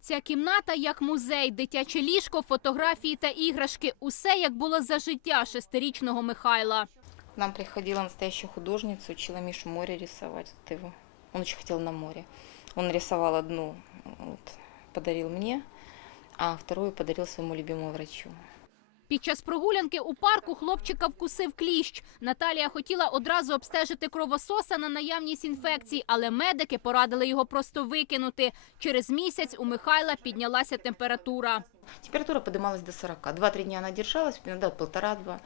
Ця кімната як музей, дитяче ліжко, фотографії та іграшки. Усе як було за життя шестирічного Михайла. Нам приходила настоящая художница, учила Мишу море рисовать. Вот его. Он на море. Он рисовал одну, вот, мне, а вторую подарил своему любимому врачу. Під час прогулянки у парку хлопчика вкусив кліщ. Наталія хотіла одразу обстежити кровососа на наявність інфекцій, але медики порадили його просто викинути. Через місяць у Михайла піднялася температура. Температура поднималась до 40. Два-три дня она держалась, иногда полтора-два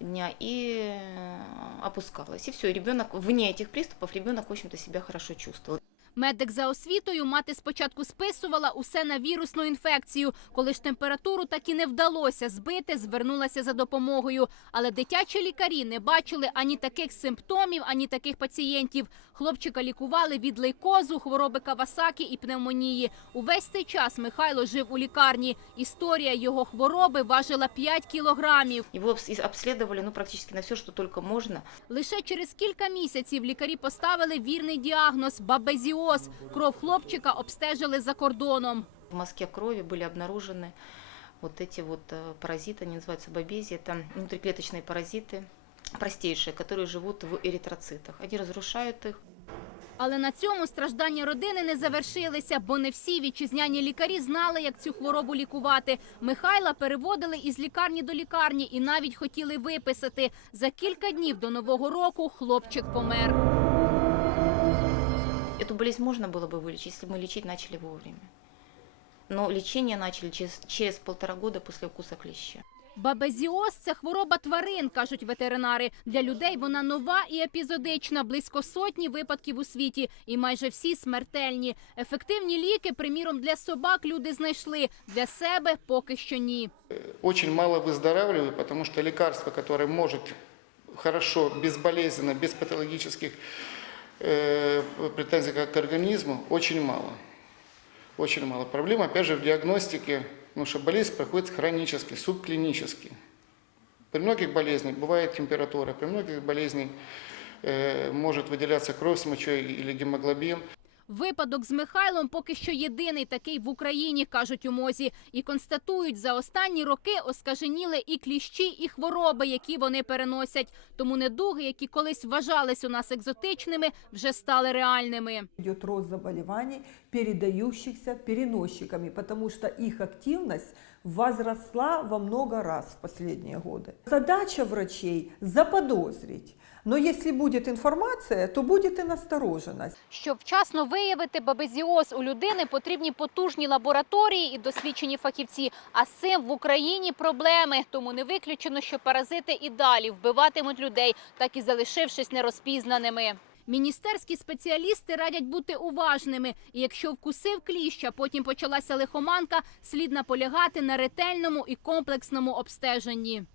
дня, и э, опускалась. И все, ребенок, вне этих приступов, ребенок, в общем-то, себя хорошо чувствовал. Медик за освітою мати спочатку списувала усе на вірусну інфекцію. Коли ж температуру так і не вдалося збити, звернулася за допомогою. Але дитячі лікарі не бачили ані таких симптомів, ані таких пацієнтів. Хлопчика лікували від лейкозу, хвороби Кавасакі і пневмонії. Увесь цей час Михайло жив у лікарні. Історія його хвороби важила 5 кілограмів. Его обс- обследовали ну, практически на все, что только можно. Лише через кілька місяців лікарі поставили вірний діагноз – бабезіоз Кров хлопчика обстежили за кордоном. В мазке крови были обнаружены вот эти вот э, паразиты, они называются бабези, это внутриклеточные паразиты, простейшие, которые живут в эритроцитах. Они разрушают их, Але на цьому страждання родини не завершилися, бо не всі вітчизняні лікарі знали, як цю хворобу лікувати. Михайла переводили із лікарні до лікарні і навіть хотіли виписати. За кілька днів до нового року хлопчик помер. Эту болезнь можно было бы вылечить, если бы мы лечить начали вовремя. Но лечение начали через, через полтора года после укуса клеща. Бабезіоз – це хвороба тварин, кажуть ветеринари. Для людей вона нова і епізодична, близько сотні випадків у світі, і майже всі смертельні. Ефективні ліки, приміром, для собак люди знайшли, для себе поки що ні. очень мало выздоравливают, потому что лекарство, которое может хорошо, безболезненно, без патологических э, претензий к организму, очень мало. Очень мало. Проблема, опять же, в диагностике, потому что болезнь проходит хронически, субклинически. При многих болезнях бывает температура, при многих болезнях э, может выделяться кровь с мочой или гемоглобин. Випадок з Михайлом поки що єдиний такий в Україні, кажуть у МОЗі. І констатують, за останні роки оскаженіли і кліщі, і хвороби, які вони переносять. Тому недуги, які колись вважались у нас екзотичними, вже стали реальними. Йде рост заболівань, передаючихся переносчиками, тому що їх активность возросла во много раз в последние годы. Задача врачей – заподозрить. Но если будет информация, то будет и настороженность. Щоб вчасно виявити бабезіоз у людини, потрібні потужні лабораторії і досвідчені фахівці. А з цим в Україні проблеми. Тому не виключено, що паразити і далі вбиватимуть людей, так і залишившись нерозпізнаними. Міністерські спеціалісти радять бути уважними. І якщо вкусив кліща, потім почалася лихоманка, слід наполягати на ретельному і комплексному обстеженні.